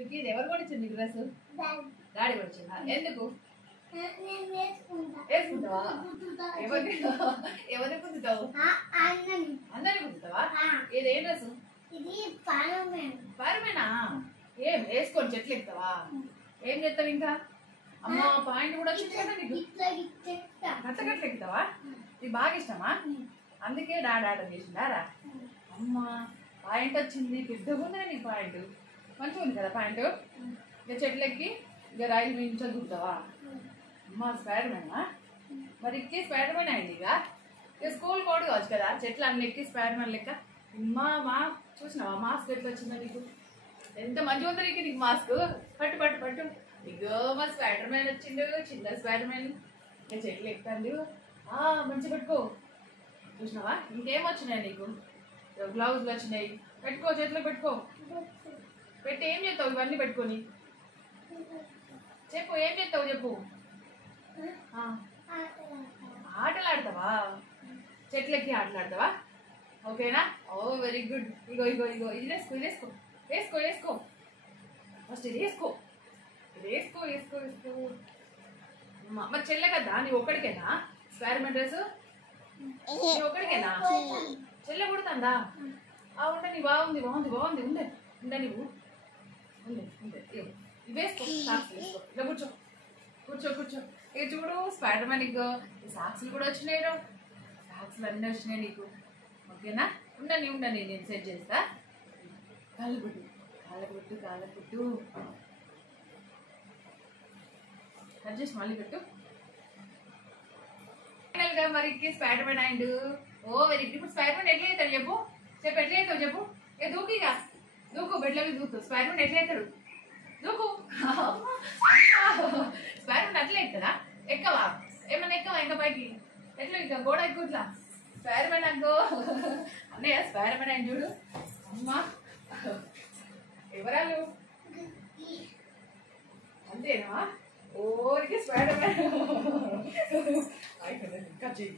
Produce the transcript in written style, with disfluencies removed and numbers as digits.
నీకు ఇది ఎవరు కొనిచ్చింది ఈ డ్రెస్? డాడీ కొనిచ్చిందా? ఎందుకు వేసుకుంటావా? ఎవరిని కుదుతావు? అందరిని కుదుతావా? ఏదే డ్రెస్? స్పైడర్మేనా? ఏం వేసుకొని చెట్లు ఎక్కుతావా? ఏం చేస్తావు ఇంకా? అమ్మ పాయింట్ కూడా వచ్చింది కదా నీకు. గట్ల ఎక్కుతావా? నీకు బాగా ఇష్టమా? అందుకే డాడీ ఆర్డర్ చేసిండారా? అమ్మ పాయింట్ వచ్చింది, పెద్దగా ఉందా నీ పాయింట్? మంచిగా ఉంది కదా పాయింట్. ఇక చెట్లెక్కి ఇక రైలు మీద చదువుతావా? అమ్మ స్పైడర్మేనా? మరి ఎక్కి స్పైడర్మేన్ అయింది. ఇక స్కూల్ కోడ్ కావచ్చు కదా, చెట్లు అన్ని ఎక్కి స్పైడర్మేన్ లెక్క. మా చూసినావా మాస్క్ ఎట్లా వచ్చిందా నీకు? ఎంత మంచిగా ఉందో నీకు మాస్క్. పట్టు పట్టు పట్టు. ఇగో మా స్పైడర్మేన్ వచ్చిండు, చిన్న స్పైడర్మేన్. ఇక చెట్లు ఎక్కుతాండు. మంచిగా పెట్టుకో. చూసినావా ఇంకేం వచ్చినాయి నీకు? గ్లౌజులు వచ్చినాయి, పెట్టుకో, చేతిలో పెట్టుకో. పెట్టి ఏం చేస్తావు ఇవన్నీ పెట్టుకొని? చెప్పు ఏం చేస్తావు చెప్పు. ఆటలు ఆడతావా? చెట్లకి ఆటలు ఆడతావా? ఓకేనా? ఓ వెరీ గుడ్. ఇగో ఇగో ఇగో ఇది వేసుకో, ఇది వేసుకో, వేసుకో వేసుకో. ఫస్ట్ ఇది వేసుకో, ఇది వేసుకో వేసుకో వేసుకో. మరి చెల్లె కదా నీ ఒక్కడికేనా స్పైడర్మేన్ డ్రెస్? నీ ఒక్కడికేనా? చెల్లె కుడుతుందా? ఉండని. బాగుంది బాగుంది బాగుంది. ఉండే ఉండే నీవు ఉండే ఉండే. ఇవి వేసుకో, సాక్స్ వేసుకో. ఇలా కూర్చో కూర్చో కూర్చో. ఇక చూడు స్పైడర్మేన్ ఇగో ఈ సాక్స్లు కూడా వచ్చినాయి. సాక్స్లు అన్నీ వచ్చినాయి నీకు. ఓకేనా? ఉండని ఉండని, నేను సెట్ చేస్తా. కాళ్ళకుట్టు కాళ్ళకుట్టు కాళ్ళకుట్టు. కట్ చేసి మళ్ళీ పెట్టు. ఫైనల్గా మరి స్పైడర్మేన్ అయిండు. ఓ వెరీ గుడ్. ఇప్పుడు స్పైడర్మేన్ ఎట్లా అవుతాడు చెప్పు? చెప్పు ఎట్లా అవుతావు చెప్పు. దూకిగా దూకు, బెడ్ల మీద దూకు. స్పైడర్మేన్ ఎట్లా అవుతాడు? దూకు. స్పైడర్మేన్ అట్లా ఎక్కుతాడా? ఎక్కవా? ఏమన్నా ఎక్కవా ఇంకా పైకి? ఎట్లా ఇంకా గోడ ఎక్కువ ఇట్లా? స్పైడర్మేన్ అనుకో. అన్నయ్య స్పైడర్మేన్ అని చూడు. అమ్మా ఎవరాలు? అంతేనా? ఓరికి స్పైడర్మేన్. కట్ చేయి.